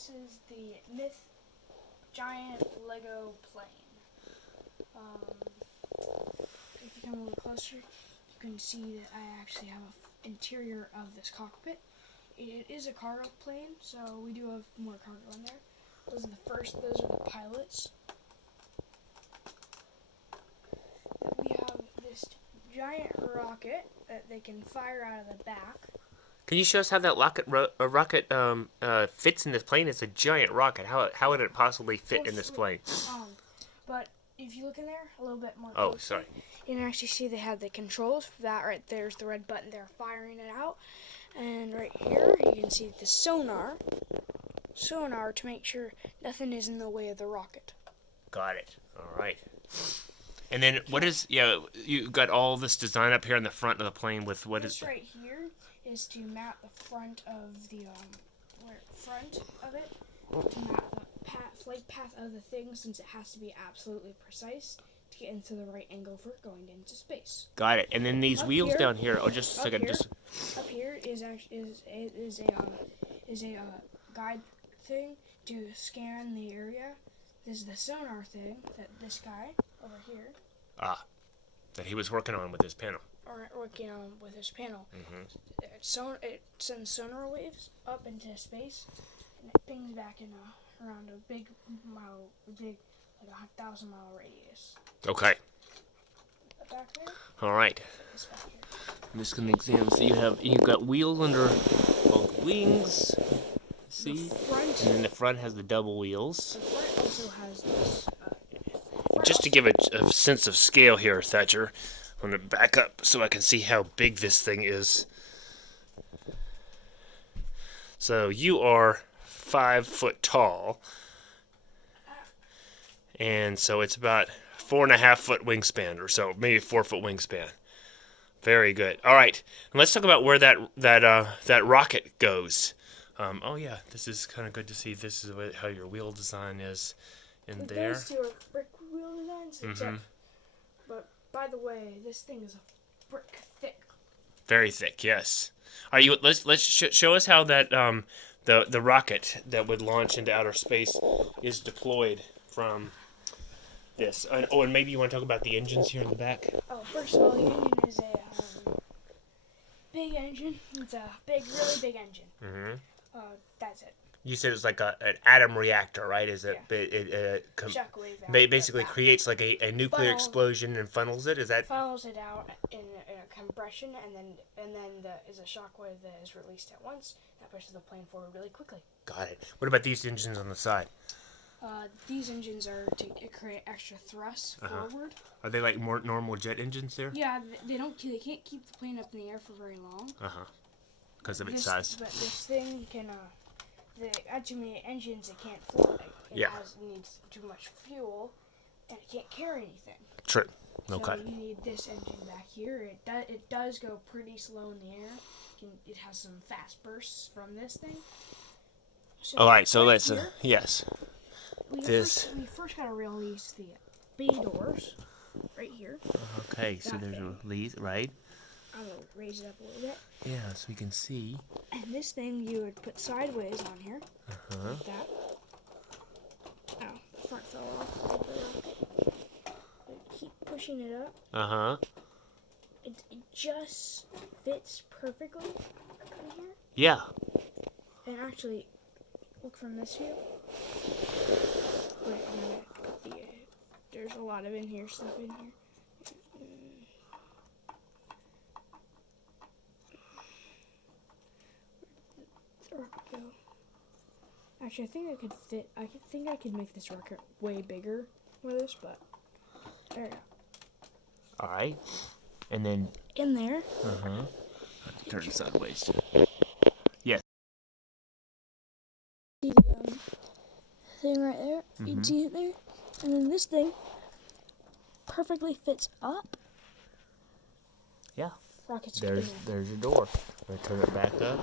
this is the Myth Giant Lego plane. If you come a little closer, you can see that I actually have an interior of this cockpit. It is a cargo plane, so we do have more cargo in there. Those are the pilots. We have this giant rocket that they can fire out of the back. Can you show us how that rocket fits in this plane? It's a giant rocket. How would it possibly fit in this plane? But if you look in there a little bit more Oh, closely, sorry. you can actually see they have the controls. That right there's the red button. They're firing it out. And right here, you can see the sonar to make sure nothing is in the way of the rocket. Got it. All right. And then what is, you got all this design up here in the front of the plane with what is... This right here is to map the front of the, front of it, to map the flight path of the thing, since it has to be absolutely precise to get into the right angle for going into space. Got it. And then these wheels down here, just a second. Up here is a guide thing to scan the area. This is the sonar thing that this guy over here. That he was working on with his panel. Working on with his panel. Mm-hmm. It sends sonar waves up into space, and it pings back in around a big like 1,000-mile radius. Okay. Back there. All right. This back here. I'm just gonna examine. So you've got wheels under both wings. See. The front. And then the front has the double wheels. The front also has this. Just to give a sense of scale here, Thatcher, I'm going to back up so I can see how big this thing is. So you are 5 foot tall, and so it's about 4.5 foot wingspan or so, maybe 4 foot wingspan. Very good. All right, and let's talk about where that rocket goes. Oh yeah, this is kind of good to see. This is how your wheel design is in there. Those two are brick wheel designs, except, but by the way, this thing is a brick thick. Very thick, yes. All right, let's show us how that the rocket that would launch into outer space is deployed from this. And maybe you want to talk about the engines here in the back. Oh, first of all, the engine is a big engine. It's a really big engine. That's it. You said it's like an atom reactor, right? Is it? Yeah. Shockwave. Basically creates like a nuclear explosion and funnels it. Is that? Funnels it out in a compression, and then is a shockwave that is released at once. That pushes the plane forward really quickly. Got it. What about these engines on the side? These engines are to create extra thrust forward. Are they like more normal jet engines there? Yeah, they can't keep the plane up in the air for very long. Because of its size. But this thing can. It got too many engines, it can't fly. It needs too much fuel, and it can't carry anything. True. Okay. So you need this engine back here. It does go pretty slow in the air. It has some fast bursts from this thing. So all right. So let's yes. We first got to release the bay doors right here. Okay. So there's a release, right? I'm gonna raise it up a little bit. Yeah, so we can see. And this thing you would put sideways on here. Like that. Oh, the front fell off. Keep pushing it up. It just fits perfectly in here. Yeah. And actually, look from this view. Wait, I'm gonna put there's a lot of stuff in here. Actually, I think I could make this rocket way bigger with this, but there you go. All right, and then in there. Turn it sideways. Yes. See the thing right there. You can see it there, and then this thing perfectly fits up. Yeah. Rocket's there's your door. I'm gonna turn it back up.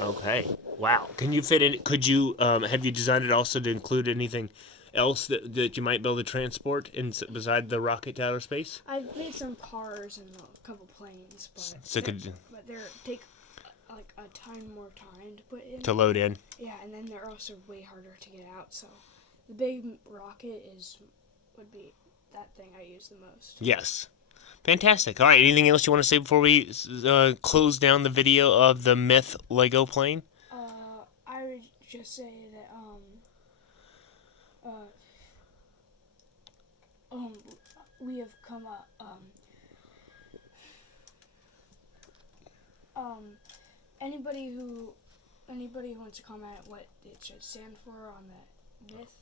Okay. Wow. Can you fit in? Could you have you designed it also to include anything else that you might be able to transport beside the rocket to outer space? I've made some cars and a couple planes, but So but they take like a ton more time to put in. To load in. Yeah, and then they're also way harder to get out. So the big rocket would be that thing I use the most. Yes. Fantastic. All right. Anything else you want to say before we close down the video of the Myth Lego plane? I would just say that we have come up anybody who wants to comment what it should stand for on the myth.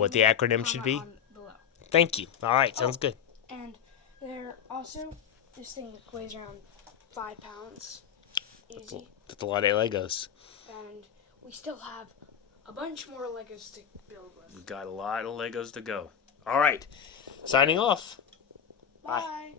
What the acronym should be? On below. Thank you. All right. Sounds good. And there also this thing weighs around 5 pounds. Easy. That's a lot of Legos. And we still have a bunch more Legos to build with. We've got a lot of Legos to go. All right. Signing off. Bye.